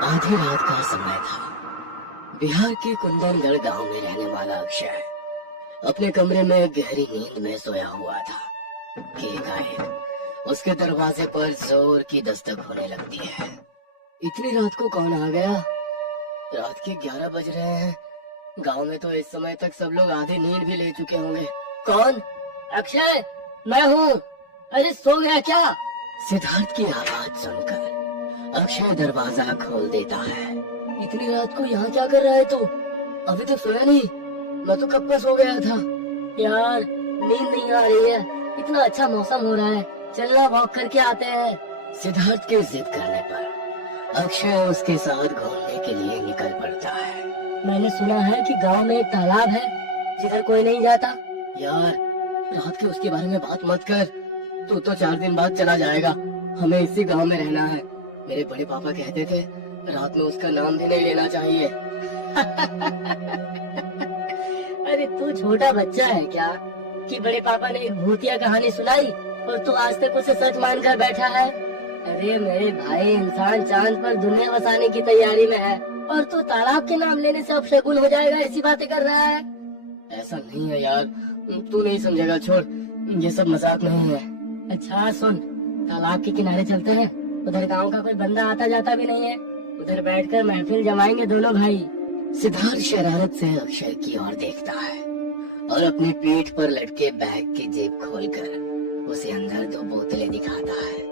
आधी रात का समय था। बिहार के कुंदनगढ़ गांव में रहने वाला अक्षय अपने कमरे में गहरी नींद में सोया हुआ था कि एकाएक उसके दरवाजे पर जोर की दस्तक होने लगती है। इतनी रात को कौन आ गया? रात के 11 बज रहे हैं। गांव में तो इस समय तक सब लोग आधी नींद भी ले चुके होंगे। कौन? अक्षय, मैं हूँ। अरे सो गया क्या? सिद्धार्थ की आवाज सुनकर अक्षय दरवाजा खोल देता है। इतनी रात को यहाँ क्या कर रहा है तू? अभी तो सोया नहीं? मैं तो कब का सो गया था। यार नींद नहीं आ रही है, इतना अच्छा मौसम हो रहा है, चलना वॉक करके आते हैं। सिद्धार्थ के जिद करने पर अक्षय उसके साथ घूमने के लिए निकल पड़ता है। मैंने सुना है कि गांव में एक तालाब है जिधर कोई नहीं जाता। यार रात के उसके बारे में बात मत कर। तू तो 4 दिन बाद चला जाएगा, हमें इसी गांव में रहना है। मेरे बड़े पापा कहते थे रात में उसका नाम भी नहीं लेना चाहिए। अरे तू छोटा बच्चा है क्या कि बड़े पापा ने एक भूतिया कहानी सुनाई और तू आज तक उसे सच मानकर बैठा है? अरे मेरे भाई, इंसान चांद पर दुनिया बसाने की तैयारी में है और तू तालाब के नाम लेने से अपशगुन हो जाएगा ऐसी बातें कर रहा है। ऐसा नहीं है यार, तू नहीं समझेगा, छोड़, ये सब मजाक नहीं है। अच्छा सुन, तालाब के किनारे चलते हैं, उधर गांव का कोई बंदा आता जाता भी नहीं है, उधर बैठकर महफिल जमाएंगे दोनों भाई। सिद्धार्थ शरारत से अक्षय की ओर देखता है और अपनी पीठ पर लटके बैग की जेब खोलकर उसे अंदर 2 बोतलें दिखाता है।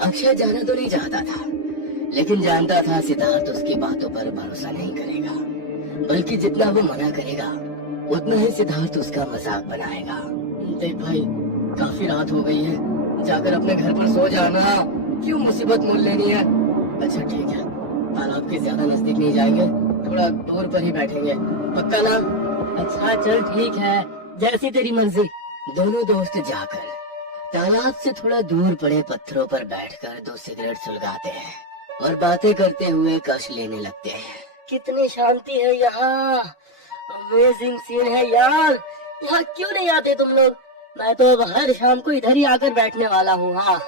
अक्षय जाना तो नहीं चाहता था, लेकिन जानता था सिद्धार्थ उसकी बातों पर भरोसा नहीं करेगा, बल्कि जितना वो मना करेगा उतना ही सिद्धार्थ उसका मजाक बनाएगा। देख भाई, काफी रात हो गई है, जाकर अपने घर पर सो जाना, क्यों मुसीबत मोल लेनी है। अच्छा ठीक है, तालाब के ज्यादा नजदीक नहीं जाएंगे, थोड़ा दूर पर ही बैठेंगे, पक्का ना? अच्छा चल ठीक है, जैसी तेरी मर्जी। दोनों दोस्त जाकर तालाब से थोड़ा दूर पड़े पत्थरों पर बैठकर 2 सिगरेट सुलगाते हैं और बातें करते हुए कश लेने लगते हैं। कितनी शांति है यहाँ, अमेजिंग सीन है यार। यहाँ क्यों नहीं आते तुम लोग? मैं तो अब हर शाम को इधर ही आकर बैठने वाला हूँ। हाँ।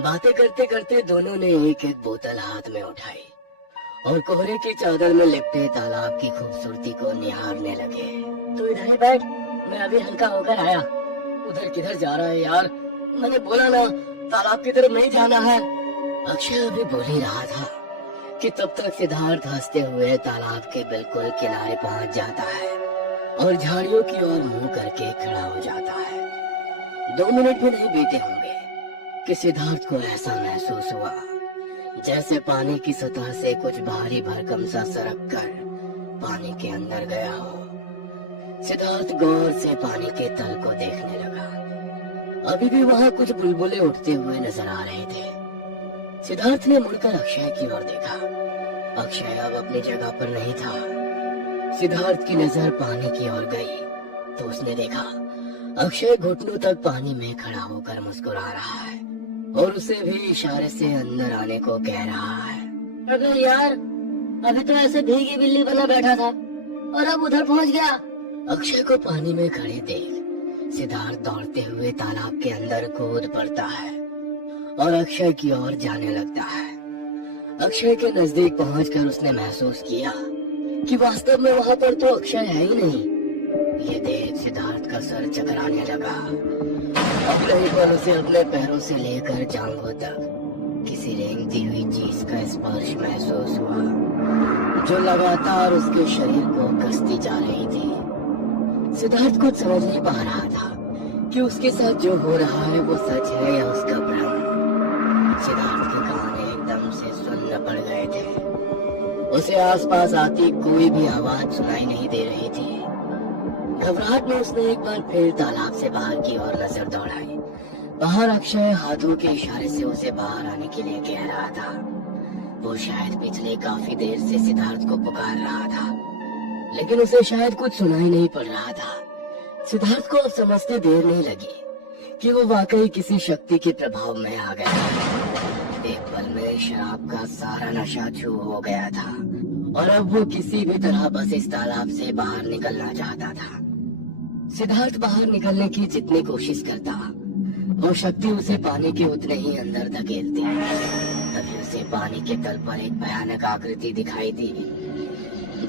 बातें करते करते दोनों ने एक एक बोतल हाथ में उठाई और कोहरे की चादर में लिपटे तालाब की खूबसूरती को निहारने लगे। तू इधर ही बैठ, मैं अभी हल्का होकर आया। उधर किधर जा रहा है यार? मैंने बोला ना, तालाब की तरफ नहीं जाना है। अक्षय अभी बोल ही रहा था कि तब तक सिद्धार्थ हंसते हुए तालाब के बिल्कुल किनारे पहुंच जाता है और झाड़ियों की ओर मुंह करके खड़ा हो जाता है। 2 मिनट भी नहीं बीते होंगे कि सिद्धार्थ को ऐसा महसूस हुआ जैसे पानी की सतह से कुछ भारी भरकम सा सरक कर पानी के अंदर गया हो। सिद्धार्थ गौर से पानी के तल को देखने लगा। अभी भी वहाँ कुछ बुलबुले उठते हुए नजर आ रहे थे। सिद्धार्थ ने मुड़कर अक्षय की ओर देखा। अक्षय अब अपनी जगह पर नहीं था। सिद्धार्थ की नजर पानी की ओर गई तो उसने देखा अक्षय घुटनों तक पानी में खड़ा होकर मुस्कुरा रहा है और उसे भी इशारे से अंदर आने को कह रहा है। अगर यार, अभी तो ऐसे भीगी बिल्ली बना बैठा था और अब उधर पहुंच गया। अक्षय को पानी में खड़े देख सिद्धार्थ दौड़ते हुए तालाब के अंदर कूद पड़ता है और अक्षय की ओर जाने लगता है। अक्षय के नजदीक पहुंचकर उसने महसूस किया कि वास्तव में वहाँ पर तो अक्षय है ही नहीं। ये देख सिद्धार्थ का सर चकराने लगा। अब कहीं पर उसे अपने पैरों से लेकर जांघों तक किसी रेंगती हुई चीज का स्पर्श महसूस हुआ जो लगातार उसके शरीर को कसती जा रही थी। सिद्धार्थ कुछ समझ नहीं पा रहा था कि उसके साथ जो हो रहा है वो सच है या उसका भ्रम। सिद्धार्थ के कान एकदम से सुन्न पड़ गए थे। उसे आसपास आती कोई भी आवाज सुनाई नहीं दे रही थी। घबराहट में उसने एक बार फिर तालाब से बाहर की ओर नजर दौड़ाई। बाहर अक्षय हाथों के इशारे से उसे बाहर आने के लिए कह रहा था। वो शायद पिछले काफी देर से सिद्धार्थ को पुकार रहा था, लेकिन उसे शायद कुछ सुनाई नहीं पड़ रहा था। सिद्धार्थ को अब समझते देर नहीं लगी कि वो वाकई किसी शक्ति के प्रभाव में आ गया। एक पल में शराब का सारा नशा छू हो गया था और अब वो किसी भी तरह बस इस तालाब से बाहर निकलना चाहता था। सिद्धार्थ बाहर निकलने की जितनी कोशिश करता, वो शक्ति उसे पानी के उतने ही अंदर धकेलती। तभी उसे पानी के तल पर एक भयानक आकृति दिखाई दी,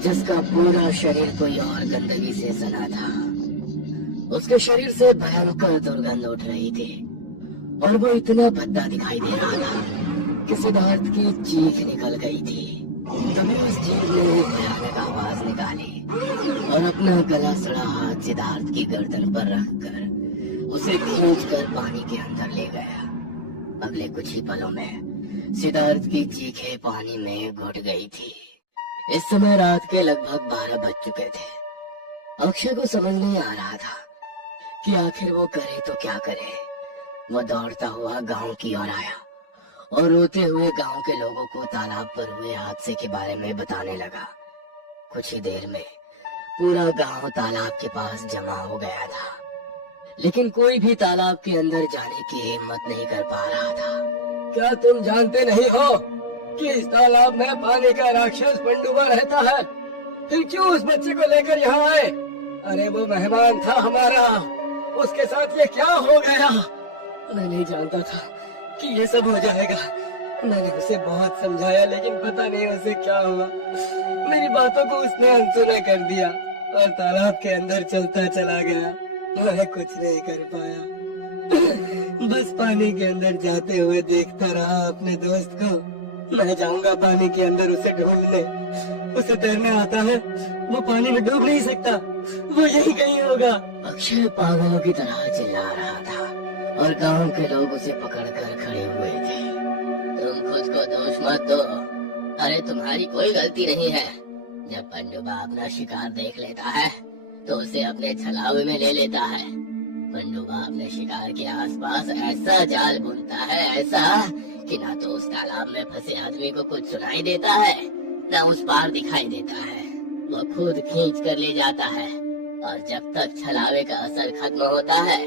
जिसका पूरा शरीर कोई और गंदगी से सना था। उसके शरीर से भयंकर दुर्गंध उठ रही थी और वो इतना भद्दा दिखाई दे रहा था कि सिद्धार्थ की चीख निकल गई थी। तभी उस जीव ने एक भयानक आवाज निकाली और अपना गला सड़ा हाथ सिद्धार्थ की गर्दन पर रखकर उसे खींचकर पानी के अंदर ले गया। अगले कुछ ही पलों में सिद्धार्थ की चीखें पानी में घुट गई थी। इस समय रात के लगभग 12 बज चुके थे। अक्षय को समझ नहीं आ रहा था कि आखिर वो करे तो क्या करे। वो दौड़ता हुआ गांव की ओर आया और रोते हुए गांव के लोगों को तालाब पर हुए हादसे के बारे में बताने लगा। कुछ ही देर में पूरा गांव तालाब के पास जमा हो गया था, लेकिन कोई भी तालाब के अंदर जाने की हिम्मत नहीं कर पा रहा था। क्या तुम जानते नहीं हो कि इस तालाब में पानी का राक्षस पंडुबा रहता है? फिर क्यों उस बच्चे को लेकर यहाँ आए? अरे वो मेहमान था हमारा, उसके साथ ये क्या हो गया? मैं नहीं जानता था कि ये सब हो जाएगा। मैंने उसे बहुत समझाया, लेकिन पता नहीं उसे क्या हुआ। मेरी बातों को उसने अनसुना कर दिया और तालाब के अंदर चलता चला गया। मैं कुछ नहीं कर पाया, बस पानी के अंदर जाते हुए देखता रहा अपने दोस्त को। मैं जाऊंगा पानी के अंदर उसे ढूंढने। उसे तैरने आता है, वो पानी में डूब नहीं सकता, वो यही कहीं होगा। अक्षय पागलों की तरह चिल्ला रहा था और गांव के लोग उसे पकड़कर खड़े हुए थे। तुम खुद को दोष मत दो, अरे तुम्हारी कोई गलती नहीं है। जब पंडुबा अपना शिकार देख लेता है तो उसे अपने छलावे में ले लेता है। पंडुबा अपने शिकार के आसपास ऐसा जाल बुनता है, ऐसा कि ना तो उस तालाब में फंसे आदमी को कुछ सुनाई देता है, ना उस पार दिखाई देता है। वो खुद खींच कर ले जाता है और जब तक छलावे का असर खत्म होता है,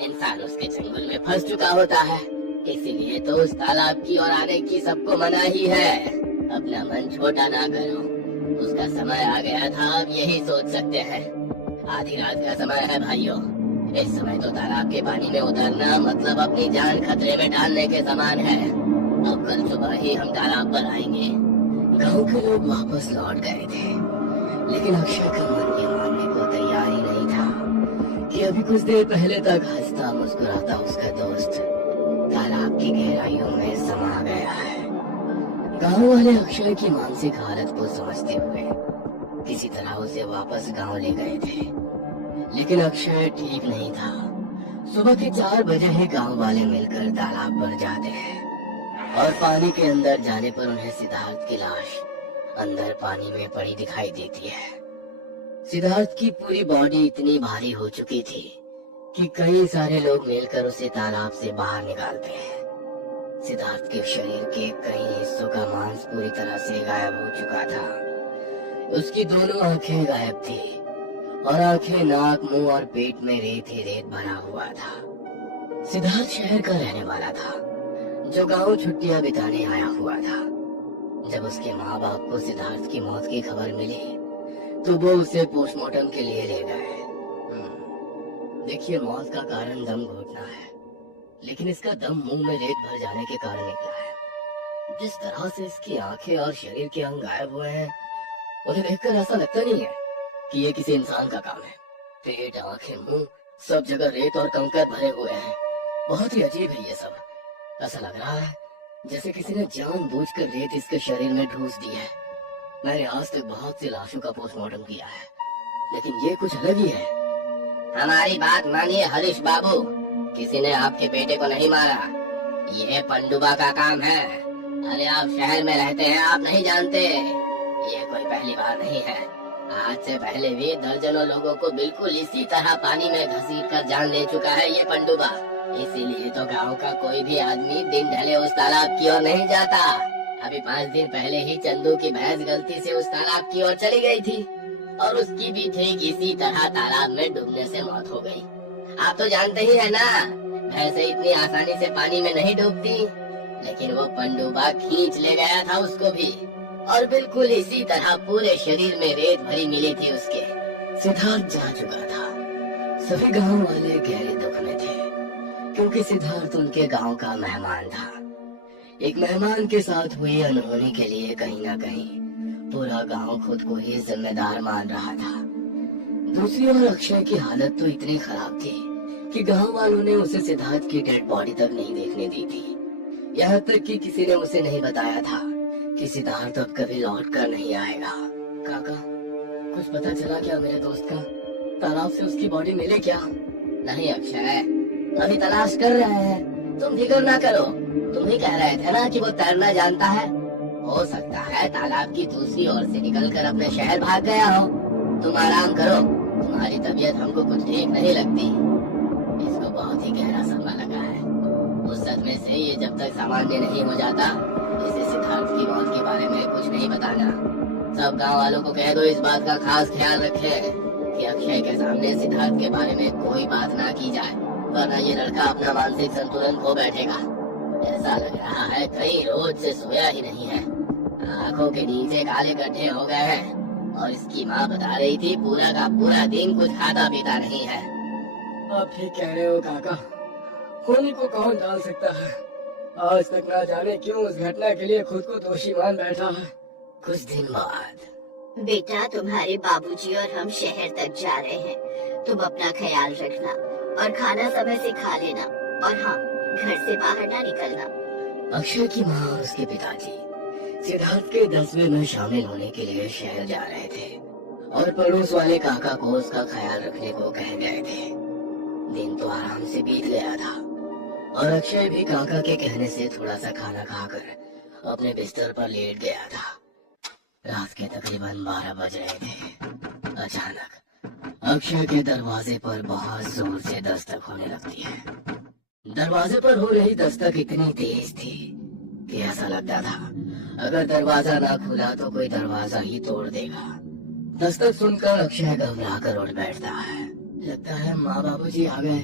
इंसान उसके चंगुल में फंस चुका होता है। इसीलिए तो उस तालाब की ओर आने की सबको मनाही है। अपना मन छोटा ना करो, उसका समय आ गया था, अब यही सोच सकते हैं। आधी रात का समय है भाइयों, इस समय तो तालाब के पानी में उतरना मतलब अपनी जान खतरे में डालने के समान है। अब कल सुबह ही हम तालाब पर आएंगे। गांव के लोग वापस लौट गए थे, लेकिन अक्षय का मन ये मानने को तैयार ही नहीं था कि अभी कुछ देर पहले तक हंसता मुस्कुराता उसका दोस्त तालाब की गहराइयों में समा गया है। गांव वाले अक्षय की मानसिक हालत को समझते हुए किसी तरह उसे वापस गांव ले गए थे, लेकिन अक्षय ठीक नहीं था। सुबह के 4 बजे ही गांव वाले मिलकर तालाब पर जाते हैं और पानी के अंदर जाने पर उन्हें सिद्धार्थ की लाश अंदर पानी में पड़ी दिखाई देती है। सिद्धार्थ की पूरी बॉडी इतनी भारी हो चुकी थी कि कई सारे लोग मिलकर उसे तालाब से बाहर निकालते हैं। सिद्धार्थ के शरीर के कई हिस्सों का मांस पूरी तरह से गायब हो चुका था। उसकी दोनों आंखें गायब थी और आंखें, नाक, मुंह और पेट में रेत ही रेत भरा हुआ था। सिद्धार्थ शहर का रहने वाला था, जो गांव छुट्टियां बिताने आया हुआ था। जब उसके माँ बाप को सिद्धार्थ की मौत की खबर मिली तो वो उसे पोस्टमार्टम के लिए ले गए। देखिए, मौत का कारण दम घुटना है, लेकिन इसका दम मुंह में रेत भर जाने के कारण निकला है। जिस तरह से इसकी आंखें और शरीर के अंग गायब हुए हैं, उन्हें देखकर ऐसा लगता नहीं है कि ये किसी इंसान का काम है। पेट, आंखें, मुंह, सब जगह रेत और कंकर भरे हुए हैं। बहुत ही अजीब है ये सब। ऐसा लग रहा है जैसे किसी ने जानबूझकर रेत इसके शरीर में ठूस दी है। मैंने आज तक बहुत सी लाशों का पोस्टमार्टम किया है, लेकिन ये कुछ अलग ही है। हमारी बात मानिए हरीश बाबू, किसी ने आपके बेटे को नहीं मारा, ये पंडुबा का काम है। अरे आप शहर में रहते हैं, आप नहीं जानते, ये कोई पहली बार नहीं है। आज से पहले भी दर्जनों लोगों को बिल्कुल इसी तरह पानी में घसीट कर जान ले चुका है ये पंडुबा। इसीलिए तो गांव का कोई भी आदमी दिन ढले उस तालाब की ओर नहीं जाता। अभी 5 दिन पहले ही चंदू की भैंस गलती से उस तालाब की ओर चली गई थी और उसकी भी ठीक इसी तरह तालाब में डूबने से मौत हो गई। आप तो जानते ही है ना, भैंसे इतनी आसानी से पानी में नहीं डूबती, लेकिन वो पंडुबा खींच ले गया था उसको भी, और बिल्कुल इसी तरह पूरे शरीर में रेत भरी मिली थी उसके। सिद्धार्थ जा चुका था। सभी गांव वाले गहरे दुख में थे, क्योंकि सिद्धार्थ उनके गांव का मेहमान था। एक मेहमान के साथ हुई अनहोनी के लिए कहीं ना कहीं पूरा गांव खुद को ही जिम्मेदार मान रहा था। दूसरी ओर अक्षय की हालत तो इतनी खराब थी कि गांव वालों ने उसे सिद्धार्थ की डेड बॉडी तक नहीं देखने दी थी। यहाँ तक कि किसी ने उसे नहीं बताया था कि सिद्धार्थ अब कभी लौट कर नहीं आएगा। काका, कुछ पता चला क्या मेरे दोस्त का? तालाब से उसकी बॉडी मिले क्या? नहीं अक्षय, अभी तलाश कर रहे हैं, तुम फिक्र ना करो। तुम ही कह रहे थे ना कि वो तैरना जानता है। हो सकता है तालाब की दूसरी ओर से निकलकर अपने शहर भाग गया हो। तुम आराम करो, तुम्हारी तबीयत हमको कुछ ठीक नहीं लगती। इसको बहुत ही गहरा सदमा लगा है। उस सदमे से ये जब तक सामान्य नहीं हो जाता, इसे सिद्धार्थ की मौत के बारे में कुछ नहीं बताना। सब गांव वालों को कह दो इस बात का खास ख्याल रखे कि अक्षय के सामने सिद्धार्थ के बारे में कोई बात ना की जाए, वरना ये लड़का अपना मानसिक संतुलन खो बैठेगा। ऐसा लग रहा है कई रोज से सोया ही नहीं है। आंखों के नीचे काले गड्ढे हो गए हैं और इसकी माँ बता रही थी पूरा का पूरा दिन कुछ खाता पीता नहीं है। आप ठीक कह रहे हो काका, होने को कौन डाल सकता है। आज तक ना जाने क्यों उस घटना के लिए खुद को दोषी मान बैठा है। कुछ दिन बाद बेटा, तुम्हारे बाबूजी और हम शहर तक जा रहे हैं। तुम अपना ख्याल रखना और खाना समय से खा लेना, और हाँ, घर से बाहर ना निकलना। अक्षय की माँ और उसके पिताजी सिद्धार्थ के 10वें में शामिल होने के लिए शहर जा रहे थे और पड़ोस वाले काका को उसका ख्याल रखने को कह गए थे। दिन तो आराम से बीत गया था और अक्षय भी काका के कहने से थोड़ा सा खाना खाकर अपने बिस्तर पर लेट गया था। रात के तकरीबन 12 बज रहे थे। अचानक अक्षय के दरवाजे पर बहुत जोर से दस्तक होने लगती है। दरवाजे पर हो रही दस्तक इतनी तेज थी कि ऐसा लगता था अगर दरवाजा ना खुला तो कोई दरवाजा ही तोड़ देगा। दस्तक सुनकर अक्षय घबरा कर उठ बैठता है। लगता है माँ बाबूजी आ गए।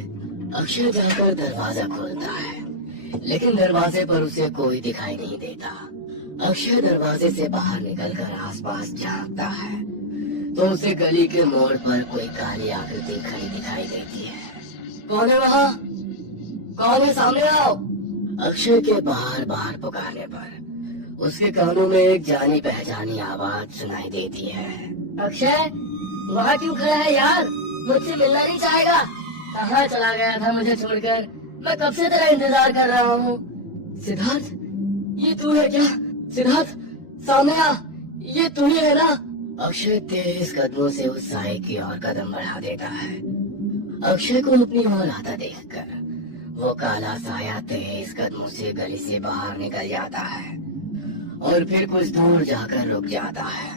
अक्षय जाकर दरवाजा खोलता है, लेकिन दरवाजे पर उसे कोई दिखाई नहीं देता। अक्षय दरवाजे से बाहर निकलकर आसपास झांकता है तो उसे गली के मोड़ पर कोई काली आकृति खड़ी दिखाई देती है। कौन है वहाँ? कौन है? सामने आओ। अक्षय के बाहर बाहर पुकारने पर उसके कानों में एक जानी पहचानी आवाज सुनाई देती है। अक्षय, वहाँ क्यों खड़ा है यार? मुझसे मिलना नहीं चाहेगा? कहाँ चला गया था मुझे छोड़कर? मैं कब से तेरा इंतजार कर रहा हूँ। सिद्धार्थ, ये तू है क्या? सिद्धार्थ, सामने आ, ये तू ही है ना? अक्षय तेज कदमों से उस साए की ओर कदम बढ़ा देता है। अक्षय को अपनी ओर आता देखकर वो काला साया तेज कदमों से गली से बाहर निकल जाता है और फिर कुछ दूर जाकर रुक जाता है।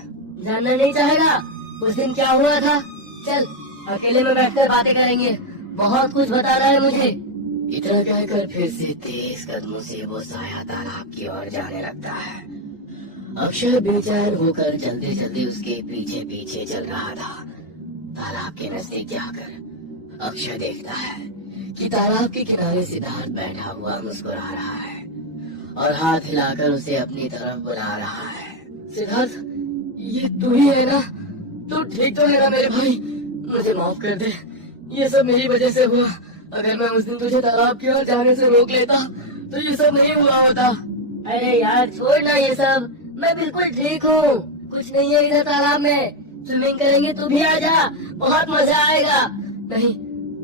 जानना नहीं चाहेगा उस दिन क्या हुआ था? चल, अकेले में बैठकर बातें करेंगे, बहुत कुछ बताना है मुझे। इतना कहकर फिर से तेज कदमों से वो साया तालाब की ओर जाने लगता है। अक्षय बेचैन होकर जल्दी जल्दी उसके पीछे पीछे चल रहा था। तालाब के नजदीक जाकर अक्षय देखता है कि तालाब के किनारे सिद्धार्थ बैठा हुआ मुस्कुरा रहा है और हाथ हिलाकर उसे अपनी तरफ बुला रहा है। सिद्धार्थ, ये तू ही है ना? तू ठीक तो है ना मेरे भाई? मुझे माफ कर दे, ये सब मेरी वजह से हुआ। अगर मैं उस दिन तुझे तालाब की ओर जाने से रोक लेता तो ये सब नहीं हुआ होता। अरे यार छोड़ ना ये सब, मैं बिल्कुल ठीक हूँ। कुछ नहीं है इधर तालाब में, स्विमिंग करेंगे, तू भी आ जा, बहुत मजा आएगा। नहीं,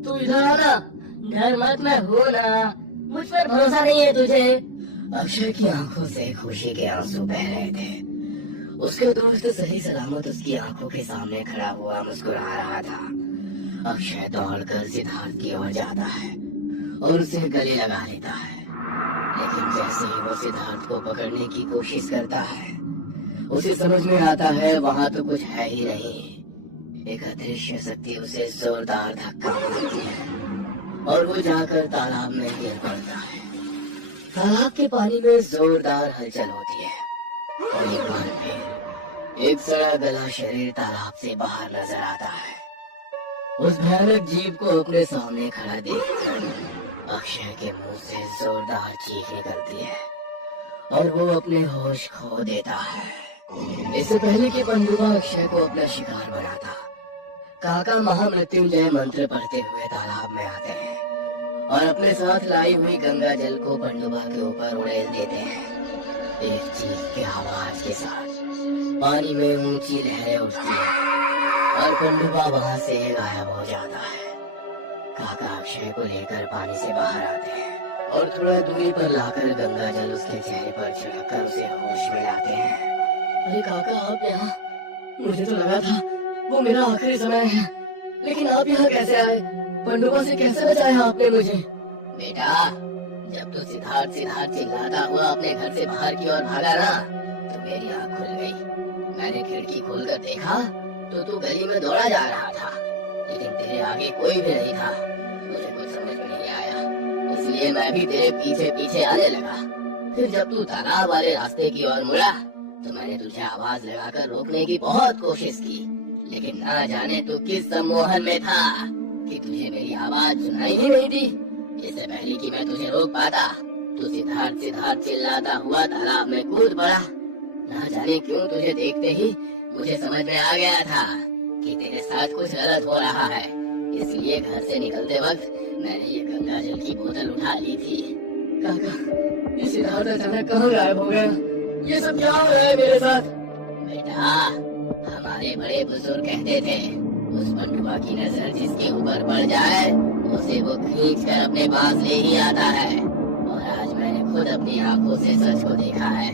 तू इधर आना, डर मत, मैं हूँ ना, मुझ पर भरोसा नहीं है तुझे? अक्षय की आंखों से खुशी के आंसू बह रहे थे। उसके दोस्त सही सलामत उसकी आंखों के सामने खड़ा हुआ मुस्कुरा रहा था। अक्षय दौड़कर सिद्धार्थ की ओर जाता है और उसे गले लगा लेता है, लेकिन जैसे ही वो सिद्धार्थ को पकड़ने की कोशिश करता है उसे समझ में आता है वहाँ तो कुछ है ही नहीं। एक अदृश्य शक्ति उसे जोरदार धक्का मारती है और वो जाकर तालाब में गिर पड़ता है। तालाब के पानी में जोरदार हलचल होती है और एक बार फिर एक सड़ा गला शरीर तालाब से बाहर नजर आता है। उस भयानक जीव को अपने सामने खड़ा देखकर अक्षय के मुंह से जोरदार चीख निकलती है और वो अपने होश खो देता है। इससे पहले कि पंडुआ अक्षय को अपना शिकार बनाता, काका महामृत्युंजय मंत्र पढ़ते हुए तालाब में आते हैं और अपने साथ लाई हुई गंगा जल को पंडुबा के ऊपर उड़ेल देते हैं। एक चीख की आवाज के साथ पानी में ऊंची लहरें उठती हैं और पंडुबा वहां से गायब हो जाता है। काका अक्षय को लेकर पानी से बाहर आते हैं और थोड़ा दूरी पर लाकर गंगा जल उसके चेहरे पर छिड़ककर उसे होश में लाते हैं। अरे काका, आप यहाँ? मुझे तो लगा था वो मेरा आखिरी समय है, लेकिन आप यहाँ कैसे आए? पंडुबा से कैसे बचाया आपने मुझे? बेटा, जब तू सिद्धार्थ सिद्धार्थ चिल्लाता हुआ अपने घर से बाहर की ओर भागा ना, तो मेरी आँख खुल गई। मैंने खिड़की खोलकर देखा तो तू गली में दौड़ा जा रहा था, लेकिन तेरे आगे कोई भी नहीं था। मुझे कुछ समझ में नहीं आया, इसलिए मैं भी तेरे पीछे पीछे आने लगा। फिर जब तू तालाब वाले रास्ते की ओर मुड़ा तो मैंने तुझे आवाज लगाकर रोकने की बहुत कोशिश की, लेकिन ना जाने तू किस सम्मोहन में था कि तुझे मेरी आवाज सुनाई ही नहीं दी। इससे पहले कि मैं तुझे रोक पाता, तू सिद्धार्थ सिद्धार्थ चिल्लाता हुआ तालाब में कूद पड़ा। ना जाने क्यों तुझे देखते ही मुझे समझ में आ गया था कि तेरे साथ कुछ गलत हो रहा है, इसलिए घर से निकलते वक्त मैंने ये गंगा जल की बोतल उठा ली थी। काका, ये सिद्धार्थ अचानक कहाँ गायब हो गया? ये सब क्या हो रहा है मेरे साथ? बेटा, हमारे बड़े बुजुर्ग कहते थे, उस पंडुबा की नजर जिसके ऊपर पड़ जाए उसे वो खींच कर अपने पास ले ही आता है। और आज मैंने खुद अपनी आंखों से सच को देखा है।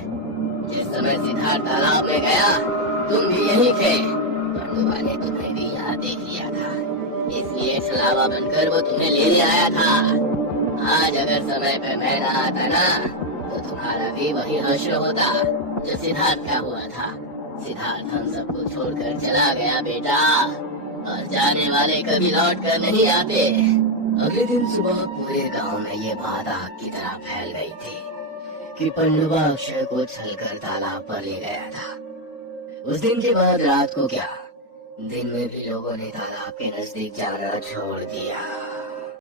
जिस समय सिद्धार्थ तालाब में गया तुम भी यही थे। पंडुबा ने तुम्हें भी यहाँ देख लिया था, इसलिए छलावा बनकर वो तुम्हें लेने आया था। आज अगर समय पे मैं ना आता ना, तो तुम्हारा भी वही हश्र होता जो सिद्धार्थ का हुआ था। सिद्धार्थ हम सबको छोड़कर चला गया बेटा, और जाने वाले कभी लौट कर नहीं आते। अगले दिन सुबह पूरे गांव में ये बात आग की तरह फैल गई थी कि पंडुबा अक्षय को छलकर तालाब पर ले गया था। उस दिन के बाद रात को क्या, दिन में भी लोगों ने तालाब के नजदीक जाना छोड़ दिया।